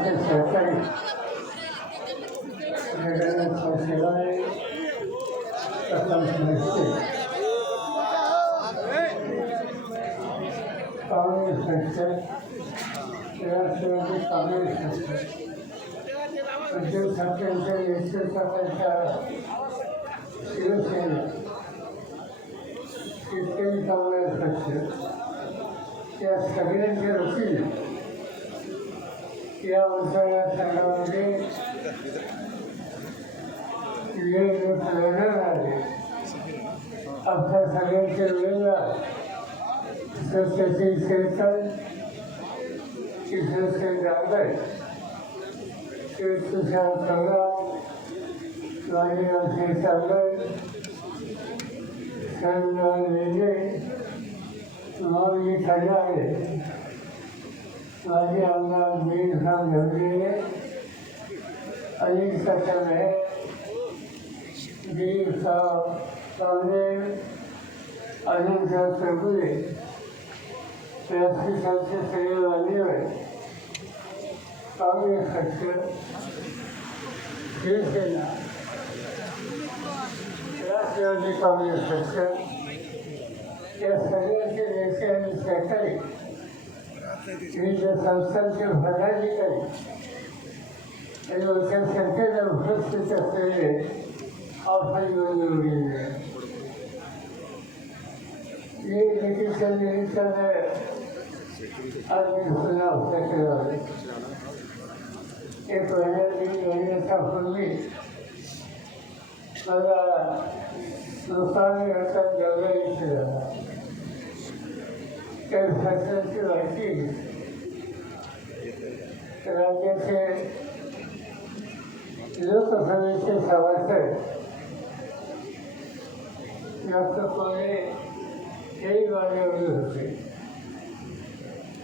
आमचे सहकारी जगन्नाथ संस्थेला प्रथम नसते काँग्रेस पक्ष राष्ट्रवादी काँग्रेस पक्ष उद्धव ठाकरेंच्या नेतृत्वाखालच्या शिवसेना शेतकरी काँग्रेस पक्ष. या सगळ्यांच्या वतीने या मतदारसंघामध्ये निवडणूक लढणार आहे आपल्या सगळ्यांच्या वेळेला सत्यशील शेरकर किशोरसेन डांगर शिवतुषार कवरा वाणीरावसिंग सागर शरणराव लेले आहे माझे आमदार वीरराव झगडे अनिल कटमे दिलीपराव कांबळे अनंतराव चौगुले व्यासपीठाचे सगळे मान्यवर काँग्रेस पक्ष शिवसेना राष्ट्रवादी काँग्रेस पक्ष या सगळ्यांचे नेते आणि सहकारी विविध संस्थांचे पदाधिकारी आणि मोठ्या संख्येने उपस्थित असलेले आपण निवडून गेले मी लेखीच्या निमित्ताने आज मी पुन्हा केला. एक महिन्या दीड महिन्याच्यापूर्वी मला लोकांनी आता जवळ झाला त्या शासनाची माहिती राज्याचे लोकसभेचे सभासद डॉक्टर कोळे हेही माझ्यावर होते.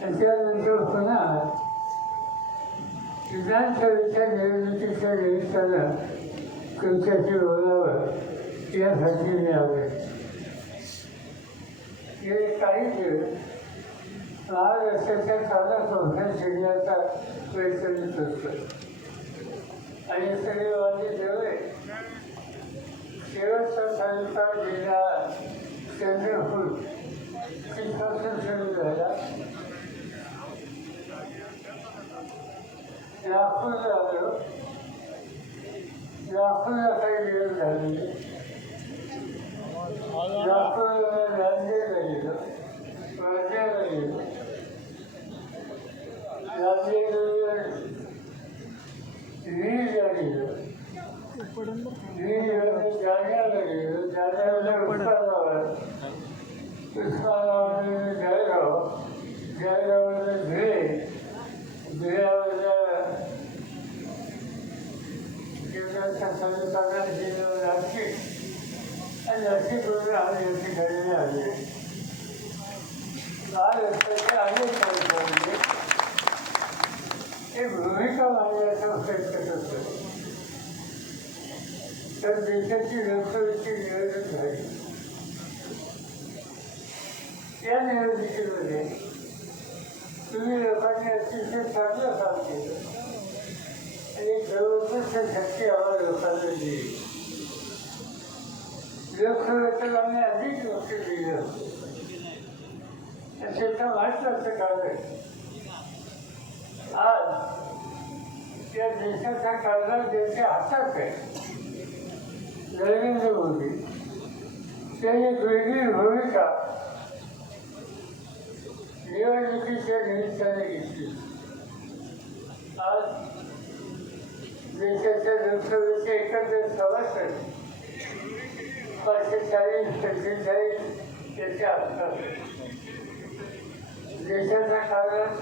आणि त्यानंतर पुन्हा विधानसभेच्या निवडणुकीच्या निमित्तानं तुमच्याशी बोलावं यासाठी मी आवडेल गेले काही दिवस महाराष्ट्राच्या चांगला संसार शिकण्याचा प्रयत्न आणि सगळे माझे जवळ शेवटचा चंद्रपूर तिथपासून सुरू झाला. नागपूरला काही वेळ झाले नागपूरला नांदेडला गेलो गेलो. नांदेडला वीरला गेलो आली जालन्याला गेलो जालन्याला उस्मानाबाद उस्मानाबाद जळगाव जळगावला धुळे धुळ्यावरला जीवनाचा आणि नाशिकवरून आज या आले महाराष्ट्राचे अनेक एक भूमिका मांडण्याचा प्रयत्न करतो तर देशाची लोकसभेची निवडणूक झाली या निवडणुकीमध्ये तुम्ही लोकांनी अतिशय चांगलं काम केलं आणि जवळपास शक्ती आम्हाला लोकांना दिली लोकसभेचं आम्ही अधिक लक्ष दिलं आणि त्याचं महत्वाचं कारण आहे आज त्या देशाचा कारभार ज्यांच्या हातात आहे. नरेंद्र मोदी. त्यांनी एक वेगळी भूमिका निवडणुकीच्या निमित्ताने घेतली. आज देशाच्या लोकसभेचे एकंदर सभासद पाचशे चाळीस पंचेचाळीस याच्या हातात देशाचा कारभार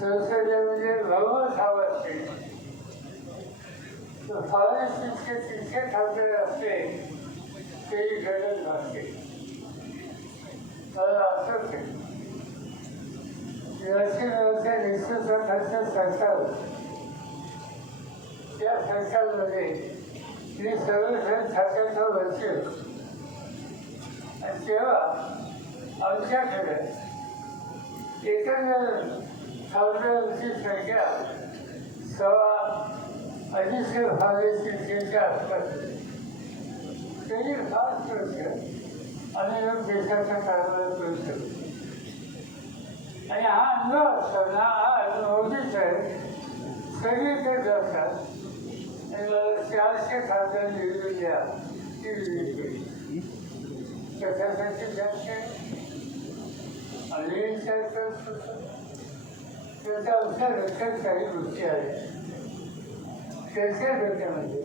चालवायसाठी संसदेमध्ये असते तर फारच तितके ठाकरे असते तेही गरज नसते. मला असंच आहे व्यवस्थेच्या नेतृत्वाखालचं सरकार त्या सरकारमध्ये मी सर्वजण ठाकरेचा वरची आणि तेव्हा आमच्याकडे एकंदर खासदारांची संख्या. सव्वा अतिशय भावेची संख्येच्या आसपास आहे. खास प्रश्न आणि लोक देशाचा कारभार करू शकतो आणि हा अनुभव असताना आज मोदी साहेब सगळीकडे जातात. आणि मला चारशे खासदार निवडून द्या ती विनंती कशासाठी जास्त आणि विचार करत होतो त्याचा आमच्या लक्षात काही गोष्टी आल्या त्याच्या डोक्यामध्ये.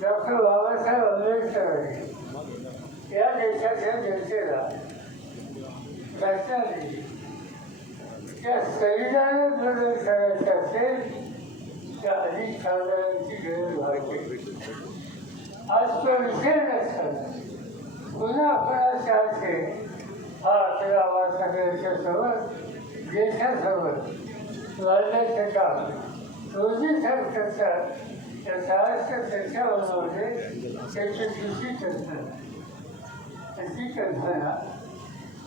डॉक्टर बाबासाहेब आंबेडकरांनी या देशाच्या जनतेला घटना त्या संविधानात बदल करायचा असेल त्या अधिक खासदारांची गरज भागली आज तो विषय नसताना पुन्हा आपण असे हा अकरा सगळ्याच्या समोर देशासोबत लादण्याचे काम रोजी सरकारच्या त्या सहाशे संख्यामध्ये त्याची दुसरी कल्पना. त्याची कल्पना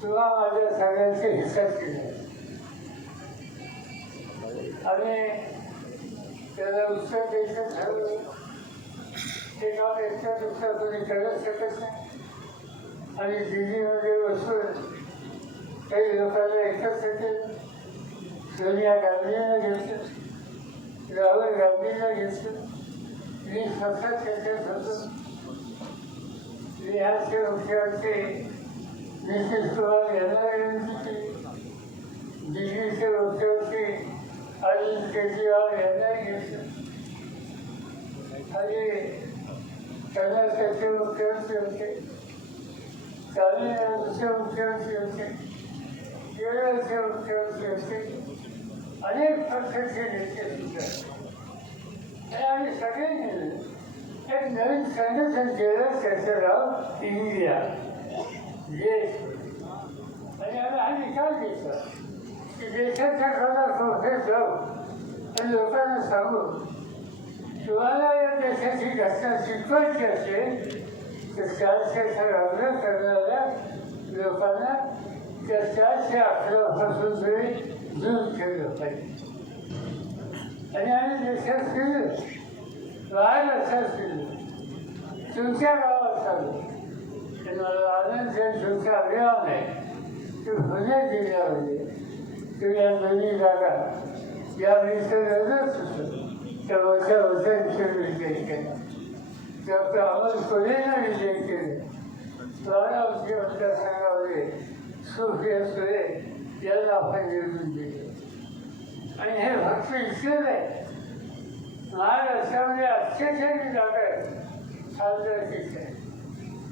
किंवा माझ्या सगळ्यांचे हिसाब केले. आणि त्याला उत्तर द्यायचं ठरवलं ते काम एकट्या दुसऱ्या कोणी करत शकत नाही. आणि दिल्लीमध्ये बसून काही लोकांना एकत्र केलं सोनिया गांधींना घेतलं राहुल गांधींना घेतलं मी स्वतः त्याच्यात होतो बिहारचे मुख्यमंत्री नितीश कुमार यांना विनंती केली दिल्लीचे मुख्यमंत्री अरविंद केजरीवाल यांना घेतलं आणि कर्नाटकचे मुख्यमंत्री होते तामिळनाडूचे मुख्यमंत्री होते केरळचे मुख्यमंत्री होते अनेक पक्षाचे नेते सुद्धा हे सगळे गेले एक नवीन संघटन केलं त्याचं नाव इंडिया देश आणि आम्ही हा निकाल घेतला की देशाच्या कोणा संस्थेत जाऊ आणि लोकांना सांगू तुम्हाला या देशाची घटना शिकवायची असेल तर चारशे ठरवलं करणाऱ्या लोकांना त्या चारशे अकरापासून तरी दूर केलं पाहिजे. आणि आम्ही देशात केलं लहान असं केलं तुमच्या गावात चालू. आणि मला आनंद आहे तुमचं अभिमान आहे. की पुणे जिल्ह्यामध्ये तुम्ही या दोन्ही जागा या विषयावरच होतं. त्या वर्षा वर्षांचे विजय केला डॉक्टर अमोल कोल्हेनं विजय केले. बारामती मतदारसंघामध्ये सुप्रिया सुळे याला आपण निवडून दिले आणि हे भक्त फक्त आहे. नाही महाराष्ट्रामध्ये अठ्ठेचाळीस जागा आहेत खासदारकीच्या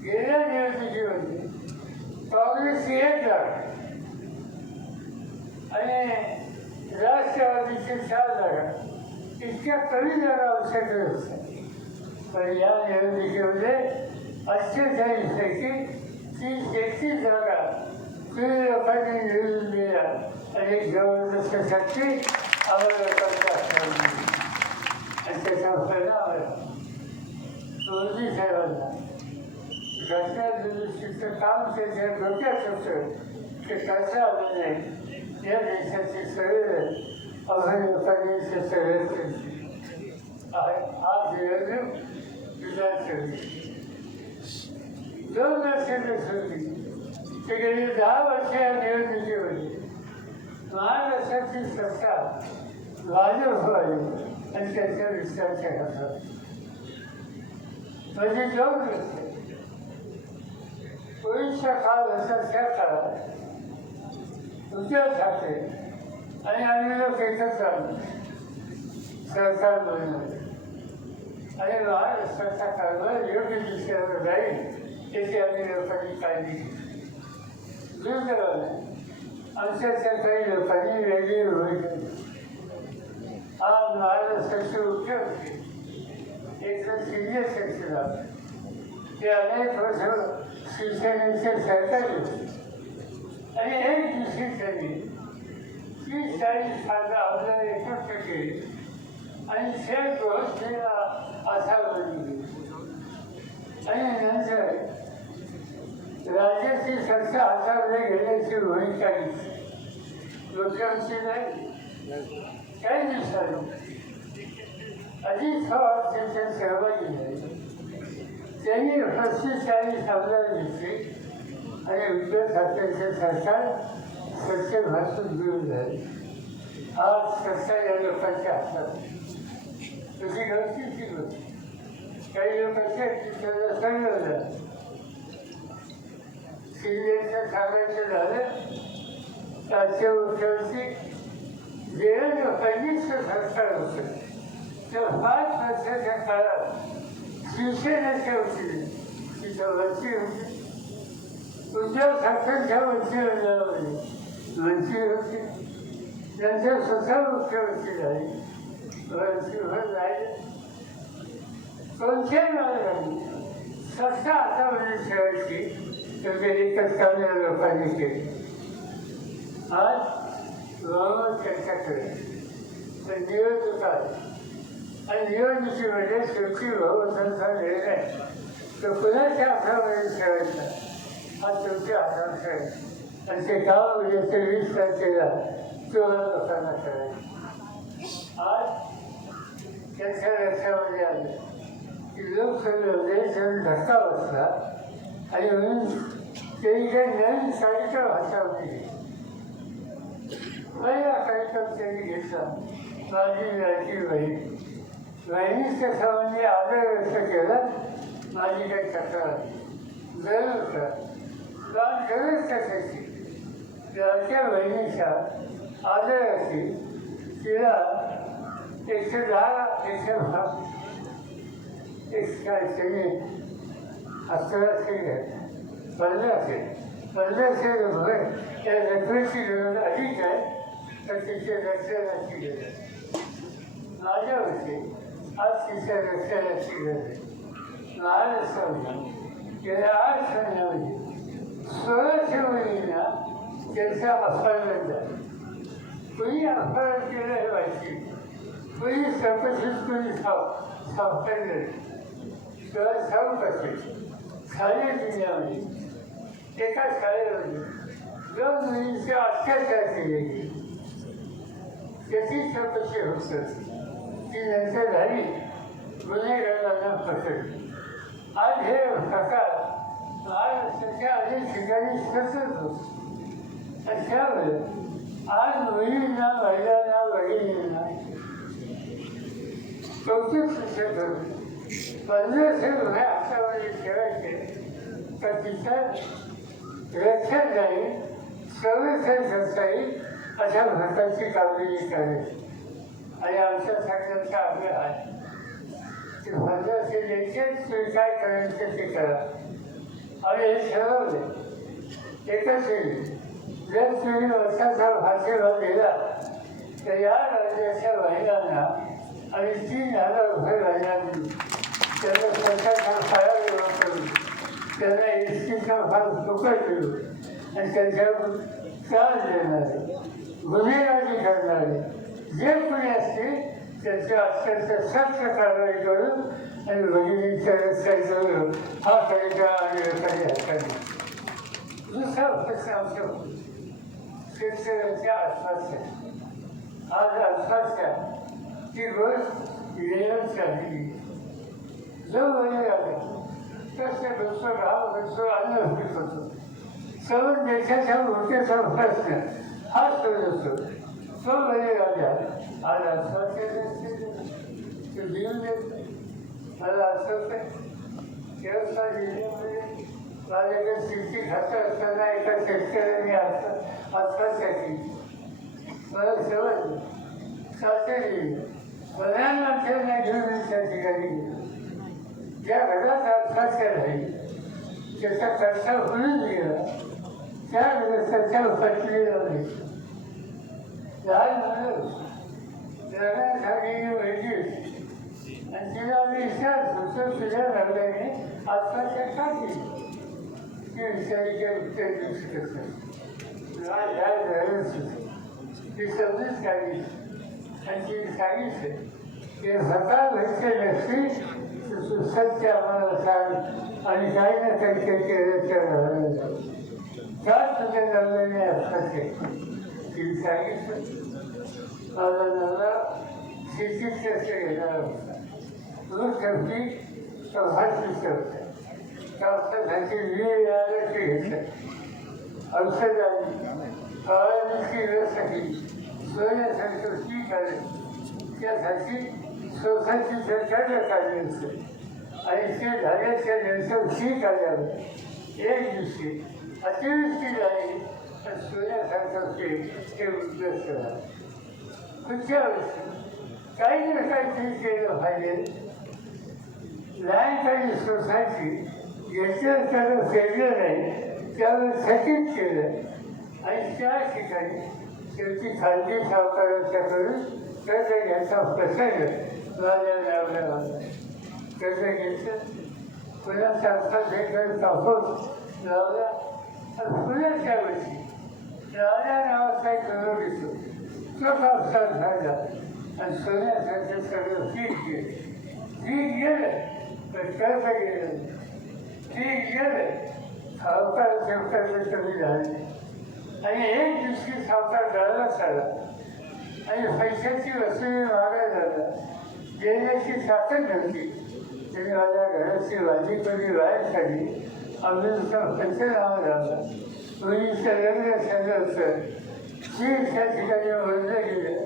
गेल्या निवडणुकीमध्ये काँग्रेसची एक जागा आणि राष्ट्रवादीचे चार जागा इतक्या कमी जागा आवश्यक असतात. पण या निवडणुकीमध्ये अठ्ठेचाळीस पैकी तीस एकतीस जागा तुम्ही लोकांनी निवडून दिल्या आणि एक जबरदस्त शक्ती लोकांच्या आणि साहेबांना. घटना दुरुस्तीचं काम त्याच्या डोक्यात होतं. ते कसं आलं नाही? या देशाची सगळे आपण लोकांनी ते सगळे केले आज निवडणूक विधानसभेची दोन वर्षाची होती ते गेली दहा वर्ष या निवडणुकी होती. महाराष्ट्राची सत्ता भाजप व्हावी आणि त्याच्या विस्तार हातात म्हणजे दोन वर्ष पूर्वीचा काळ असा त्या काळात उद्या ठाकरे आणि आम्ही लोक एकत्र आलो सरकार बनवलं आणि महाराष्ट्राचा कारभार योग्य दिशेवर जाईल त्याची आम्ही लोकांनी काळजी घेतली दुर्दैवाने आमच्याच्या काही लोकांनी वेगळी भूमिका घेतली. आज महाराष्ट्राचे मुख्यमंत्री एकनाथ शिंदे सरकार ते अनेक वर्ष शिवसेनेचे सरकार होते आणि एक दुसरी त्यांनी तीस चाळीस खासदार आमदार एकत्र केले आणि थेट व्यवस्थेला आधार बनली आणि नंतर राज्याची सत्ता हातामध्ये घेण्याची भूमिका घेतली मुख्यमंत्री नाही. काही दिवसांनी अजित पवार त्यांच्या सहभागी झाले त्यांनी पस्तीस चाळीस आमदार घेतले आणि उद्धव ठाकरेचे सरकार सत्य भारत दूर झाले. आज सरकार या लोकांच्या हातात आहे. तुझी गलतीची गोष्ट काही लोकांच्या त्याला सांगलं सिरियसचं सांगायचं झालं. राज्य वर्षावरती देवेंद्र फडणवीसचं सरकार होतं. तर पाच वर्षाच्या काळात शिवसेनेच्या वतीने तिथं वरती होती उद्धव ठाकरेंच्या मंत्रिमंडळामध्ये मंत्री होते त्यांच्या स्वतः मुख्यमंत्री झाले. मंत्रीवर झाले. कोणत्याही मार्गाने. सत्ता आता म्हणजे ठेवायची म्हणजे तर एकच काम लोकांनी केले. आज मोहम्मद त्यांच्याकडे तर निवडणूक आली आणि निवडणुकीमध्ये शेवटी बहुसंख्या निर्णय तो कुणाच्या हातामध्ये ठेवायचा हा तुमच्या हातात ठेवायचा आणि ते काम म्हणजे ते वीस तारखेला तेवढा लोकांना करायचं आज त्यांच्या लक्षामध्ये आलं की लोकसभेमध्ये जर धक्का बसला आणि म्हणून ते काही नवीन कार्यक्रम हातामध्ये घेतला. पहिला कार्यक्रम त्यांनी घेतला माझी लाडकी बहीण बहिणीच्या संबंधी केला माझी काही तक्रार नाही. जरूर कारण गरज कशाची बहिणीच्या आदराची तिला एकशे दहा एकशे दहा एक काय त्यांनी अकराशे पंधराशे पंधराशे रुपये त्या रकमेची गरज अधिक आहे तर तिच्या रक्षणाची गरज आहे. माझ्या होते आज तिच्या रक्षणाची गरज आहे लहान असताना गेल्या आठ महिन्यामध्ये सोळाशे मुलींना त्यांचा अपहरण झालं कुणी अपहरण केलं हे माहिती कुणी चौकशीत कुणी साव सापडलं तर सांगू कसे खाली जिल्ह्यामध्ये एका शाळेमध्ये दोन मुलींचे अत्याचार केले. त्याची चौकशी होत ती नंतर झाली. गुन्हेगारांना पकडली आज हे प्रकार आज महाराष्ट्राच्या अनेक ठिकाणी सतत होत त्यामुळे आज मुलींना महिलांना बहिणींना कौतुक शिक्षक करून पंधराशे रुपये हातामध्ये ठेवायचे तर तिथं रक्षण जाईल संरक्षण करता येईल अशा भारताची कामगिरी करायची आणि आमच्या सगळ्यांचा आग्रह आहे की ते करा. आणि हे ठरवले एकच येईल जर तुम्ही वर्षाचा भाषेभाव दिला तर या राज्याच्या महिलांना आणि तीन हजार रुपये त्यांना सरकारचा त्यांना एस टीचा फार फुकट देऊ आणि त्यांच्यावर त्रास देणारे गुन्हेगारी करणारे जे कोणी असतील त्यांच्या अत्यंत सक्त कारवाई करून आणि भगिनीच्या रस्त्यात करून हा कार्यक्रम आणि हाताळला दुसरा प्रश्न आमच्या शेतकऱ्यांच्या आत्महत्या आज आत्महत्या ती रोज येण्यात जो म्हणजे आला तसे दुसरं गाव बसतो अन्न पिकवतो सर्व देशाच्या मोठ्याचा प्रश्न हा असतो सर्व म्हणजे राजा आज आत्महत्या ते जीव देत नाही असं वाटतं केरळच्या जिल्ह्यामध्ये माझ्याकडे शेती खातं असताना एका शेतकऱ्याने आत्म आत्महत्या केली मला प्रधानमंत्र्यांना घेऊन त्या ठिकाणी गेलो ज्या घरात आत्महत्या झाली त्याचा खर्च होऊन गेला त्या त्याच्या पत्नीला भेटलो लहान मुलं जगण्यासाठी आणि तिला मी विचारतो तुझ्या नवऱ्याने आत्महत्या ती विचारीच्या उत्तर देऊ शकत नाही. लहान लहान ती समजून काढली आणि ती सांगितलं की स्वतः भेटते नसती सत्य आम्हाला सांग आणि काही ना काही काही केलं तर का तुझ्या नवऱ्याने आत्महत्या सांगितलं माझा नवरा शेतीत घेणार होता. तो शेवटी वेळ ते घेतलं औषध आली फवारणीची व्यवस्थाही पीक आलं त्यासाठी स्वतःची सरकारला काढले असतं आणि ते झाल्याच्या दिवशी पीक आल्यावर एक दिवशी अतिवृष्टी झाली तर सोन्यासारखं पीक ते उद्ध्वस्त झालं. पुढच्या वर्षी काही ना काहीतरी केलं पाहिजे. लहानपणी सोसायटी याच्यावर त्याला फेडलं नाही त्यावर थकीत केलं. आणि त्या ठिकाणी शेवटी खाजगी सावकाराच्याकडून तर घ्यायचा प्रसंग माझ्या नावाला आला कर्ज घेतलं पुन्हा सारखा भेटलं कापूस लावला आणि पुन्हा त्या वर्षी राजा नावाचा एक करू येतो तो कापसात झाला आणि सोन्यासारखं सगळं पीक गेलं पीक गेलं तर कर्ज गेलं पीक गेलं सावकार शेवटाचं कमी झाले आणि एक दिवशी सावकार झालाच आला आणि पैशाची वसुली मागायला झाला देण्याची शासन नव्हती त्यांनी माझ्या घराची भाजी कधी बाहेर काढली आम्ही दुसरा नावा झाला मुलीचं लग्न झालं असं ती त्या ठिकाणी ओढलं गेलं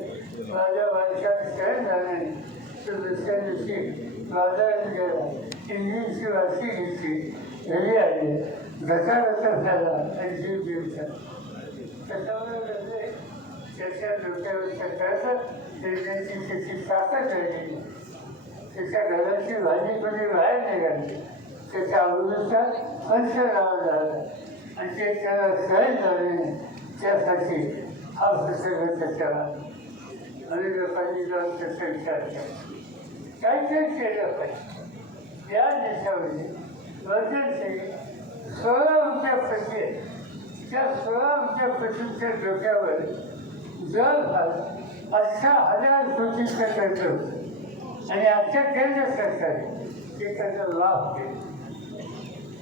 माझ्या माणसाने सहन झालं नाही. तर दुसऱ्या दिवशी बाजारात गेला. इंजिनची वाशी घेतली. घरी आली. घसा घसा झाला. आणि जीव दिवसा त्याच्यामुळे म्हणजे त्याच्या डोक्यावर करतात त्याची त्याची ताकद राहिली त्याच्या घराची भाजी कधी बाहेर निघाली त्याच्या आवडीचा अंश लावा झाला आणि ते त्याला सहन झाले त्यासाठी हा प्रसंग त्याच्याला अनेक लोकांनी जाऊन त्याचा विचार केला काहीतरी केलं पाहिजे या देशामध्ये वर्षांचे सोळा आमच्या प्रति त्या सोळा रुपया प्रतीच्या डोक्यावर जवळपास अठरा हजार कोटीचं कर्ज आणि आजच्या केंद्र सरकारने ते त्याचा लाभ केले.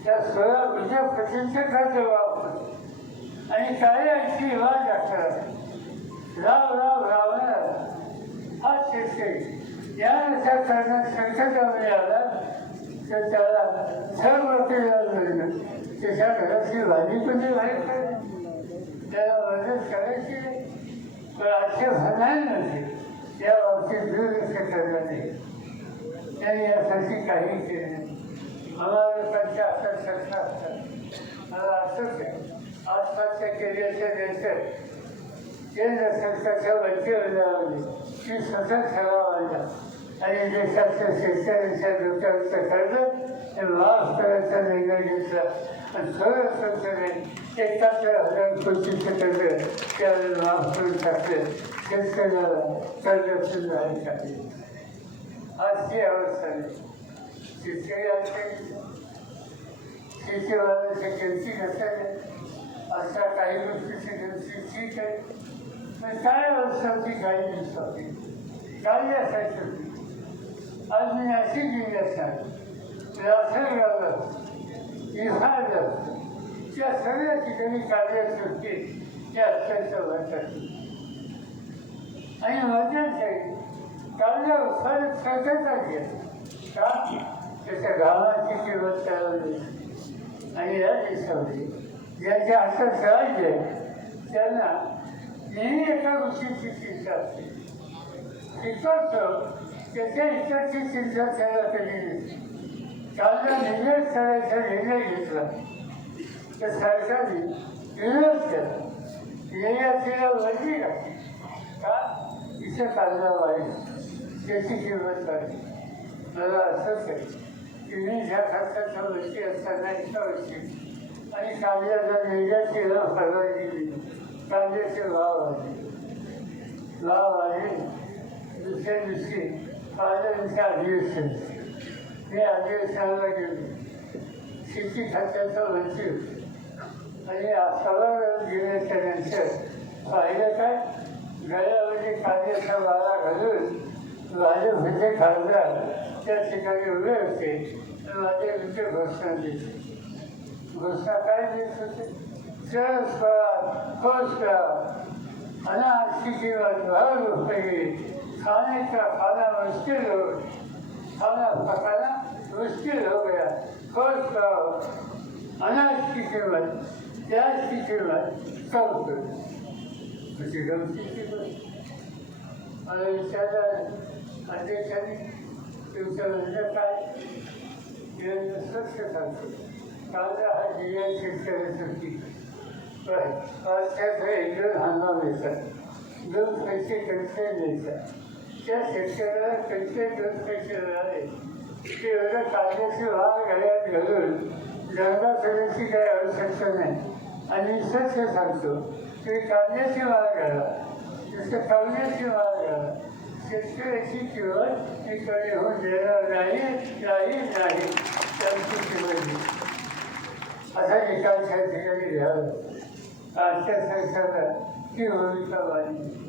त्या सोळा रुपया प्रशिक्षकाचा लाभ आणि काही आणखी वाद डॉक्टर राव राव रावणार हा शेतकरी यानुसार त्यांना संकटामध्ये आला. तर त्याला सर्व लागलं त्याच्या घराची भाजी पण ते त्याला मदत करायची? नाही. पण असे होणार नव्हते त्या बाबतीत दुर्लक्ष करणार नाही त्यांनी यासाठी काही केले नाही आम्हाला लोकांच्या असं सरकार असतात. मला असंच आहे. आसपासच्या केल्याच्या देशात केंद्र सरकारच्या मंत्रिमंडळामध्ये ती स्वतः ठराव आणला आणि देशाच्या शेतकऱ्यांच्या डोक्यावरचं कर्ज हे माफ करायचा निर्णय घेतला आणि सर्व सरकारने एकाहत्तर हजार कोटीचं कर्ज त्यावेळेला माफ करून टाकलं शेतकऱ्याला कर्ज झाले टाकले आज अवस्था शेतकरी आमचे शेतीमालाच्या किमती घसरल्या अशा काही गोष्टीची किमती ठीक आहे पण काय अवस्था होती काही दिवसाची काही असायची. होती आज मी नाशिक जिल्ह्यात लासलगावला विभागात त्या सगळ्या ठिकाणी कार्यरत होते त्या अत्यंत महत्त्वाचे आणि मध्यंतरी कांदा उत्पादन स्वतःचा घेत का? त्याच्या गावाची किंमत चालवली आणि या देशामध्ये ज्यांच्या हातात राज्य आहे. त्यांना नेहमी एका गोष्टीची चिंता असते. शिकवतो त्याच्या इतरची चिंता त्याला कधी नसते कालचा निर्णय करायचा निर्णय घेतला तर सरकारने विरोध केला निर्यातीला बंदी घातली का इथं कांदा वाढली त्याची किंमत वाढली मला असंच आहे की मी ह्या खर्चाच्या वर्षी असताना एका वर्षी आणि कांद्याचा निर्यातीला परवानगी दिली कांद्याचे भाव वाढले अधिवेशन अधिवेशनाला गेलो. शेती खात्याचा मंत्री आणि सभागृहात गेल्याच्यानंतर पाहिलं काय? गळ्यामध्ये कांद्याचा माला घालून भाजपचे खासदार. त्या ठिकाणी उभे होते. आणि माझ्या विषय घोषणा घोषणा काय देत होते? चरस करा ठोस करा अनाज की कीमत खाने का खाना मुश्किल हो खाना पकाना मुश्किल हो गया. खोज करो अनाज की कीमत प्याज की कीमत सौ रुपये मुझे गमती कीमत. मला विचारलं अध्यक्षांनी तुमचं म्हणणं काय? मी स्वच्छ सांगतो कांदा हा जिल्हा शेतकऱ्यासाठी पण आजच्या एक दोन हंगाम येतात. दोन पैसे कणसे मिळतात त्या शेतकऱ्याला त्यांचे दोन पैसे मिळाले. ते एवढं कांद्याची भाव घड्यात घालून जंगा करण्याची काही आवश्यकता नाही. आणि मी स्वच्छ सांगतो की कांद्याची वाढ घाला जसं कांद्याची वाढ घाला शेतकऱ्याची किंमत ही कमी होऊन देणार नाही नाही नाही त्यांची किंमत असा निकाल त्या ठिकाणी घ्यावा. आजच्या सरकारला ती भूमिका मानली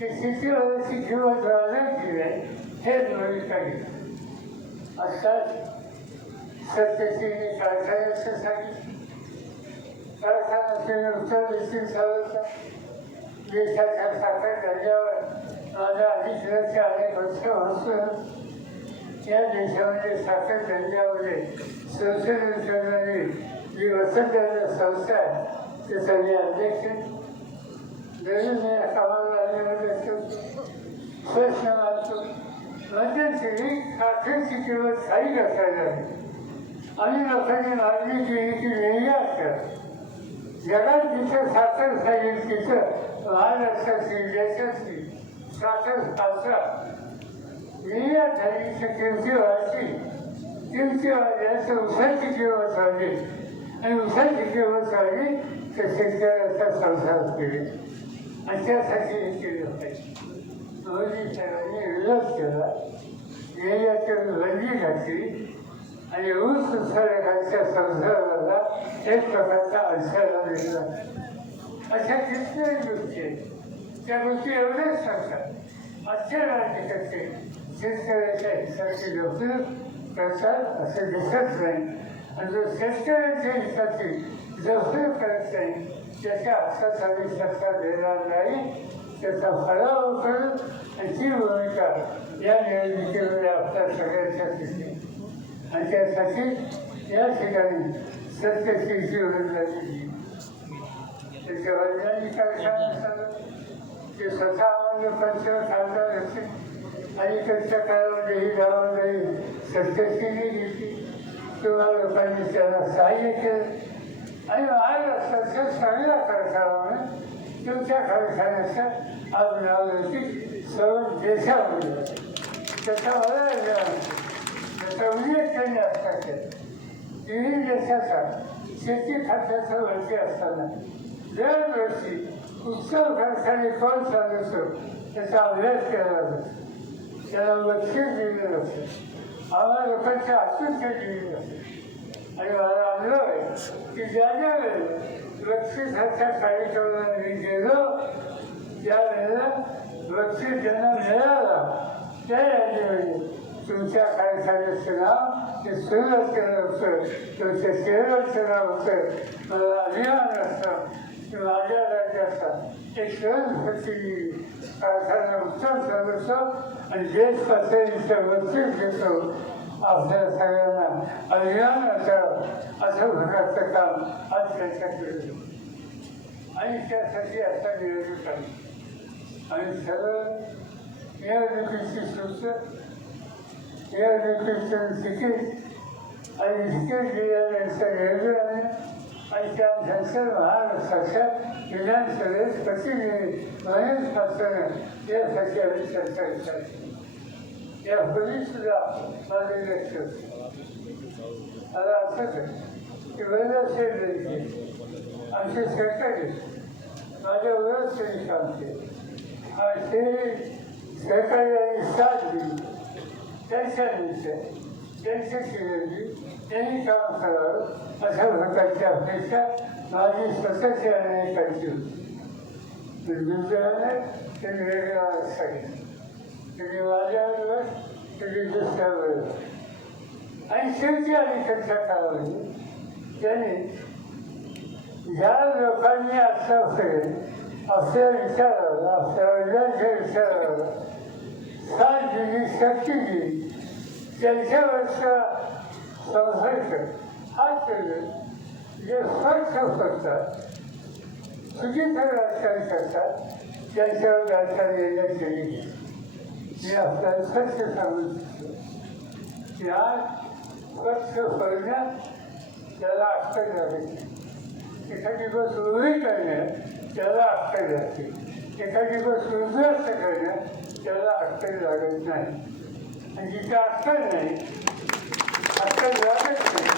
ते शेतीवाल्याची किंमत वाढवायची नाही हेच भूमिका घेतली आत्ताच सत्याची कारखान्याचं सांगितलं कारखान्याचे उत्तर देखील चालवता देशाच्या साखर दर्जावर माझा अधिक लक्ष अनेक वर्ष होतं या देशामध्ये साखर दर्जामध्ये संशोधन करणारी जी वसंत संस्था आहे ते सगळे अध्यक्ष आहे. दररोज मी या मध्यंतरी साखरेची किंमत काही असायला आणि लोकांनी मागणी केली की निर्यात करा जगात जिथं साखर खाईल तिथं महाराष्ट्रातली देशातली साखर खालसा निर्यात झाली तर किमती वाढली उसाची किंमत वाढली आणि उसाची किंमत तर शेतकऱ्याचा संसार केली आणि त्यासाठी हे केलं पाहिजे. मोदी विरोध केला. निर्यातीवर बंदी घातली आणि ऊस उत्पादकांच्या संसाराला एक प्रकारचा अडसरा दिला अशा कितीतरी गोष्टी आहेत. त्या गोष्टी एवढ्याच सांगतात. आजच्या राज्याचे शेतकऱ्याच्या हिताची लोक करतात असं दिसत नाही. आणि जो शेतकऱ्याच्या हिताची जोखीम करत नाही त्याच्या हातात आम्ही देणार नाही. त्याचा फराव करू आणि भूमिका या निर्मिती केलेल्या आपल्या सगळ्यांच्या दिसते आणि त्यासाठी या ठिकाणी सत्याची जीवन झालेली त्याच्या वडिलांनी काय सांगितलं ते स्वतः आम्हाला पंचावर खासदार होते आणि त्यांच्या काळामध्ये ही गावामध्ये सत्याची घेतली किंवा लोकांनी त्याला सहाय्य केलं. आणि महाराष्ट्राच्या सगळ्या कारखान्यामुळे तुमच्या कारखान्याच्या आज नाव सर्व देशामध्ये त्याचा मला त्याचा उल्लेख त्यांनी असता केला. तिन्ही देशाचा शेती खात्याचं वरती असताना दरवर्षी उत्सव कारखाने कोण चालवतो त्याचा अभ्यास केला जातो. त्याला लक्ष दिले जातं. आम्हाला लोकांच्या आतुरता दिली जाते. आणि मला अनुभव आहे की ज्या ज्या वेळेला बक्षिसाच्या कार्यक्रमाला मी गेलो त्यावेळेला बक्षीस ज्यांना मिळाला त्या यादीमध्ये तुमच्या कारखान्याचं नाव ते सुरुवात केलं होतं तुमच्या केरळचं नाव होतं मला अभिमान असतं की माझ्या राज्याचा एक सहजपती कारखाना उत्तम चालवतो आणि देश पातळीचं बक्षीस घेतो सगळ्यांना अभिमान असावं असं होण्याचं काम आज त्यांच्याकडे आणि त्यासाठी आता नियोजित आहे आणि सर्व निवडणुकीची सूचना निवडणुकीचं तिकीट आणि तिकीट दिल्यानंतर रेल्वेने आणि त्या नंतर महाराष्ट्राच्या विधानसभेत प्रतिनिधी म्हणून असताना यासाठी आम्ही चर्चा विचारली यापूर्वी सुद्धा माझे लक्ष मला असंच आहे की बरेचसे देश आमचे सहकारी माझ्या ओळख त्यांनी काम केलं आणि ते सहकार्याने साथ दिली त्यांच्यानंतर त्यांची केलेली त्यांनी काम करावं अशा प्रकारची अपेक्षा माझी स्वतःची अनेकांची होती दुसऱ्या वेळ वेगळं सांगितलं आणि शेवटी आली त्यांच्या काळामध्ये त्याने ज्या लोकांनी आतापर्यंत आपल्या विचाराला आपल्या वडिलांच्या विचाराला साथ दिली शक्ती दिली त्यांच्यावरचा संघर्ष हा केले जे स्वच्छ करतात चुकीचं राजकारण करतात त्यांच्यावर राजकारण येण्यात केली मी आपल्याला सत्य सांगू इच्छितो की आज स्वच्छ होण्यात त्याला अटक झाली. एखादी बस उभी करण्यात त्याला अटक जाते एखादी बस उद्ध्वस्त करण्यात त्याला अटक लागत नाही. आणि जिथे अटक नाही अटक लागत नाही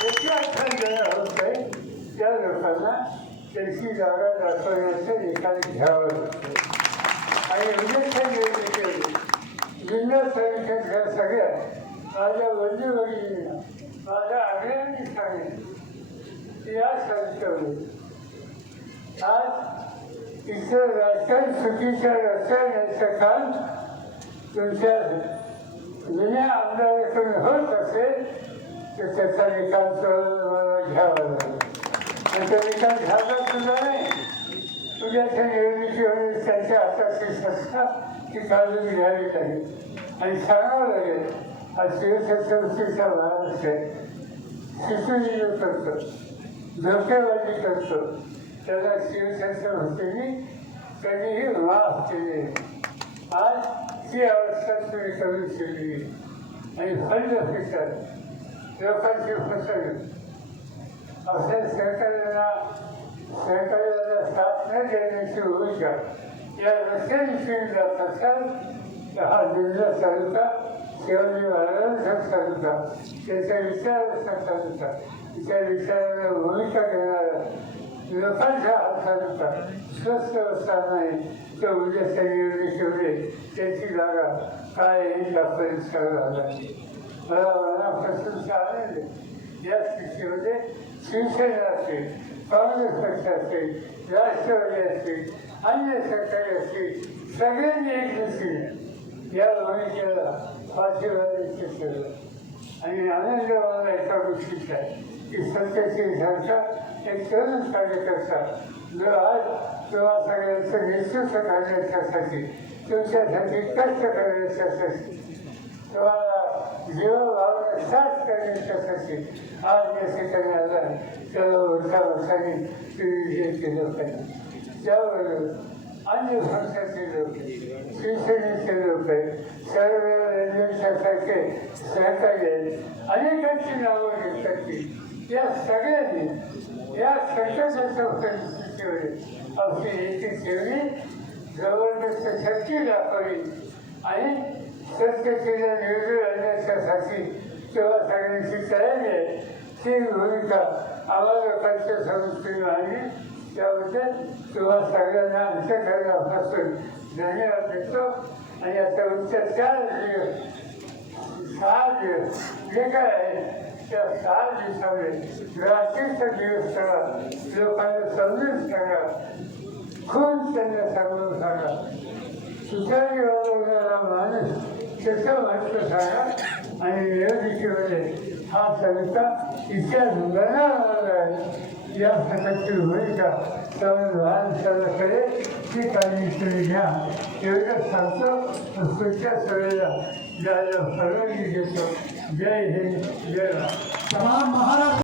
त्याची अटक जेव्हा होत आहे त्या लोकांना त्यांची जागा दाखवण्याचं निकाल घ्यावं लागतं. आणि विजय निवडणुकीमध्ये जिल्हा समित्यातल्या सगळ्या माझ्या वडील वडिलांना माझ्या आग्रहाने सांगितलं. या संस्थेमध्ये आज इथं राजकारण चुकीच्या रस्त्याचं काम तुमच्या जुन्या आमदाराकडून होत असेल तर त्याचा निकाल मला घ्यावा लागेल. त्याचा निकाल घ्यावा सुद्धा नाही. उद्याच्या निवडणुकीवर त्यांच्या हाताची संस्था ती काढून घ्यावी लागेल आणि सांगावं लागेल हा शिवछत्रपतीचा महाराष्ट्र आहे शिशुनिर्णय करतो धोकेबाजी करतो त्याला शिवछत्रपतींनी कधीही लाभ केले आज ती अवस्था तुम्ही करून ठेवली आणि फंड फिटत लोकांची फसवणूक आपल्या सहकार्याला सहकार्याला साथ न देण्याची हो भूमिका या रस्त्याविषयी जात असाल तर हा जिल्हा तालुका शिवाजी महाराजांचा तालुका त्याच्या विचाराचा तालुका त्या विचाराला भूमिका घेणारा लोकांच्या हा तालुका स्वस्त असणार नाही तर उद्याच्या निवडणुकीमध्ये त्याची जागा काय येईल आपण झाला मला मनापासून आनंद आहे या स्थितीमध्ये शिवसेना असेल काँग्रेस पक्ष असेल राष्ट्रवादी असेल अन्य सरकारी असतील सगळ्यांनी एक दृष्टीने या भूमिकेला पाठिंबा केलं. आणि आनंद मला एका गोष्टीचा आहे की सत्याची झळका एक तरुण कार्यकर्ता जो आज किंवा सगळ्यांचं नेतृत्व करण्याच्यासाठी तुमच्यासाठी कष्ट करण्याच्यासाठी तुम्हाला जीवभावना साथ करण्याच्यासाठी आज या ठिकाणी आला त्याला वर्षा वर्षाने केलं पाहिजे. त्याबरोबर अन्य भाषाचे लोक शिवसेनेचे लोक सर्व रंजनशासारखे सहकारी अनेकांची नावं घेतात की या सगळ्यांनी या संकटाच्या परिस्थितीवर आपली एकी ठेवली जबरदस्त शक्ती दाखवली आणि सत्यतेला निवडून आणण्याच्यासाठी किंवा सगळ्यांची तयारी आहे. ती भूमिका आम्हाला लोकांच्या संस्कृती आणली त्याबद्दल किंवा सगळ्यांना अंतकरणापासून धन्यवाद देतो आणि आता उच्च चार दिवस सहा दिवस जे काय आहे त्या सहा दिवसामध्ये रात्रीचा दिवस करा लोकांना समजून सांगा खून त्यांना समजून सांगा सुचारी वाजवणारा माणूस त्याचं महत्त्व सांगा आणि निवडणुकीमध्ये हा तालुका इतिहास बनवणार आहे या प्रकारची भूमिका त्यामुळे माणसाला ती काळजी तुम्ही घ्या. एवढं सांगतो पुढच्या सगळ्याला ज्याला परवानगी घेतो जय हिंद जय महाराष्ट्र तमाम